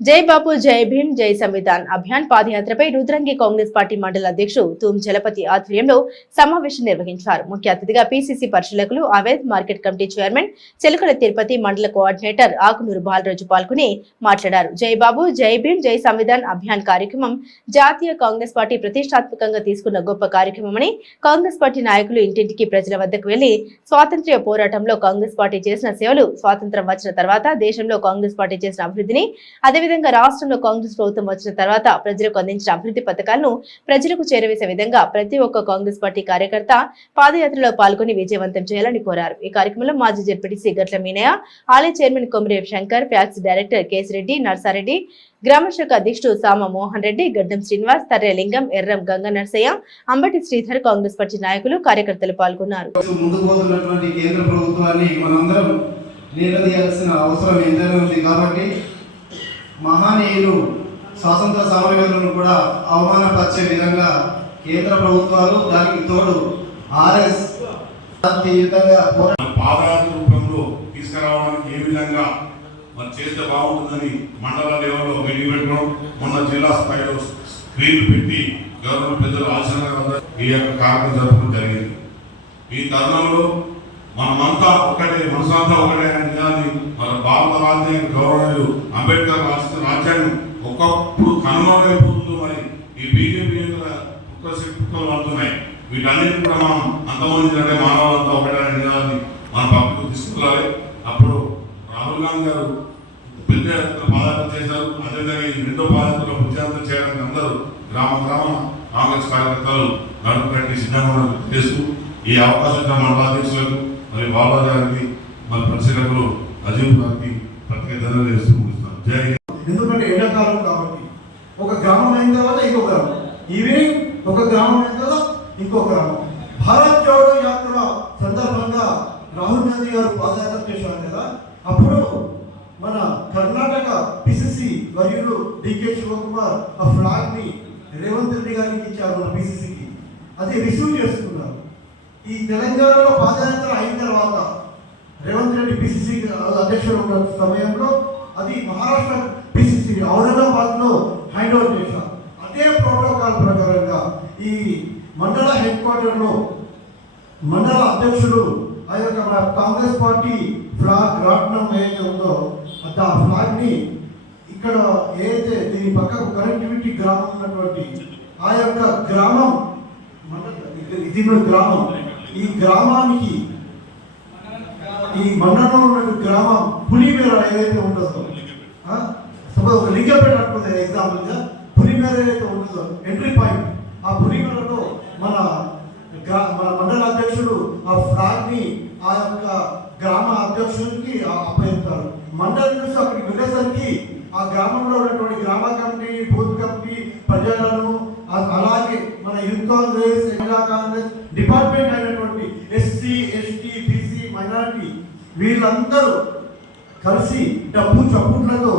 జై బాపు జై భీమ్ జై సంవిధాన్ అభియాన్ పాదయాత్రపై రుద్రంగి కాంగ్రెస్ పార్టీ మండల అధ్యక్షుడు తూమ్ చలపతి ఆధ్వర్యంలో సమావేశం నిర్వహించారు. ముఖ్య అతిథిగా పిసిసి పరిశీలకులు అవేద్ market committee chairman Chelukala Tirupati మండల కోఆర్డినేటర్ ఆకునూరు బాలరాజు పాల్గొని మాట్లాడారు. జై బాబు జై భీమ్ జై సంవిధాన్ అభియాన్ కార్యక్రమం జాతీయ కాంగ్రెస్ పార్టీ ప్రతిష్టాత్మకంగా తీసుకున్న గొప్ప కార్యక్రమమని కాంగ్రెస్ పార్టీ నాయకులు ఇంటింటికి ప్రజల వద్దకు వెళ్ళి స్వాతంత్ర్య పోరాటంలో కాంగ్రెస్ పార్టీ చేసిన సేవలు స్వాతంత్రం వచ్చిన తర్వాత దేశంలో కాంగ్రెస్ పార్టీ చేసిన అభివృద్ధిని అదేవిధంగా రాష్ట్రంలో కాంగ్రెస్ ప్రభుత్వం వచ్చిన తర్వాత ప్రజలకు అందించిన అభివృద్ధి పథకాలను ప్రజలకు చేరవేసే విధంగా ప్రతి ఒక్క కాంగ్రెస్ పార్టీ కార్యకర్త పాదయాత్రలో పాల్గొని విజయవంతం చేయాలని కోరారు. ఈ కార్యక్రమంలో మాజీ జడ్పీటీసీ గట్ల మీనయ్య ఆలయ చైర్మన్ కొమరేవ్ శంకర్ ప్యాక్స్ డైరెక్టర్ కేసిరెడ్డి నర్సారెడ్డి గ్రామశాఖ అధ్యక్షుడు సామ మోహన్ రెడ్డి గడ్డం శ్రీనివాస్ తర్రెలింగం ఎర్రం గంగ నర్సయ్య అంబటి శ్రీధర్ కాంగ్రెస్ పార్టీ నాయకులు కార్యకర్తలు పాల్గొన్నారు. కేంద్ర ప్రభుత్వాన్ని మనందరం నిలదీయాల్సిన అవసరం ఎంతైనా ఉంది కాబట్టి మహానీయులు స్వాతంత్ర సమరవీరులను కూడా అవమానపరిచే విధంగా కేంద్ర ప్రభుత్వాలు దానికి తోడు ఆర్ఎస్ పాదయాత్ర రూపంలో తీసుకురావడానికి ఏ విధంగా మరి చేస్తే బాగుంటుందని మండల లెవెల్లో మీటింగ్ పెట్టడం మొన్న జిల్లా స్థాయిలో స్క్రీన్లు పెట్టి గవర్నమెంట్ పెద్దలు ఆలోచన ఈ యొక్క కార్యక్రమం జరపడం జరిగింది. ఈ తరుణంలో మనమంతా ఒకటే మనసంతా ఒకటే అని దాన్ని మన భారత రాజ్యాంగ గౌరవనీయులు అంబేద్కర్ రాష్ట్ర రాజ్యాంగం ఒకప్పుడు కనుమరుగైపోతుందో మరి ఈ బీజేపీ కుక్క కుక్కలు పడుతున్నాయి వీటన్నిటి కూడా మనం అంతమంది మానవులంతా ఒకటే అని నినాదాన్ని మన పక్కకు తీసుకెళ్ళాలి అప్పుడు రాహుల్ గాంధీ గారు పెద్ద పాదయాత్ర చేశారు. అదేవిధంగా ఈ రెండో పాదయాత్రలో విజయవంతం చేయడానికి అందరూ గ్రామ గ్రామ కాంగ్రెస్ కార్యకర్తలు నడుపుకట్టి సిద్ధంగా చేస్తూ ఈ అవకాశం ఇచ్చిన మండల అధ్యక్షులకు మరి బాబా గారికి మన పరిశీలకులు అజీవ్ గారికి ప్రత్యేక ధన్యవాదాలు వేస్తూ ముగిస్తున్నాను జై ఎందుకంటే ఎండాకాలం కాబట్టి. ఒక గ్రామం అయిన తర్వాత ఇంకో గ్రామం. ఈవినింగ్ ఒక గ్రామం అయిన తర్వాత ఇంకో గ్రామం. భారత్ జోడో యాత్ర సందర్భంగా రాహుల్ గాంధీ గారు పాదయాత్ర చేశారు కదా? అప్పుడు మన కర్ణాటక పిసిసి వర్యులు డికే శివకుమార్ ఆ ఫ్లాగ్ని రేవంత్ రెడ్డి గారికి ఇచ్చారు మన పిసిసికి అది రిసీవ్ చేసుకున్నారు. ఈ తెలంగాణలో పాదయాత్ర అయిన తర్వాత రేవంత్ రెడ్డి పిసిసి అధ్యక్షుడు ఉన్న సమయంలో అది మహారాష్ట్ర పిసిసి ఔరంగాబాద్లో హ్యాండ్ ఓవర్ చేశారు. అదే ప్రోటోకాల్ ప్రకారంగా ఈ మండల హెడ్ క్వార్టర్లో మండల అధ్యక్షుడు ఆ యొక్క మన కాంగ్రెస్ పార్టీ ఫ్లాగ్ రాట్నం ఏదైతే ఉందో ఆ ఫ్లాగ్ని ఇక్కడ ఏదైతే దీని పక్కకు కనెక్టివిటీ గ్రామం ఉన్నటువంటి ఆ యొక్క గ్రామం మండల ఇది మన గ్రామం. ఈ గ్రామానికి ఈ మండలంలో ఉన్న గ్రామం పులిమేర ఏదైతే ఉంటుందో సపోజ్ ఒక లింగపేట అనుకుంది ఎగ్జాంపుల్గా పులిమేర ఏదైతే ఉంటుందో ఎంట్రీ పాయింట్ ఆ పులిమేరలో మన మన మండల అధ్యక్షుడు ఆ ఫ్లాగ్ని ఆ యొక్క గ్రామ అధ్యక్షుడికి ఆ- అప్పగిస్తారు మండలం నుంచి అక్కడికి వెళ్ళేసరికి ఆ గ్రామంలో ఉన్నటువంటి గ్రామ కమిటీ బూత్ కమిటీ ప్రజలను అలాగే మన యూత్ కాంగ్రెస్ మహిళా కాంగ్రెస్ డిపార్ట్మెంట్ అయినటువంటి ఎస్సీ వీళ్ళందరూ కలిసి డబ్బు చప్పుట్లతో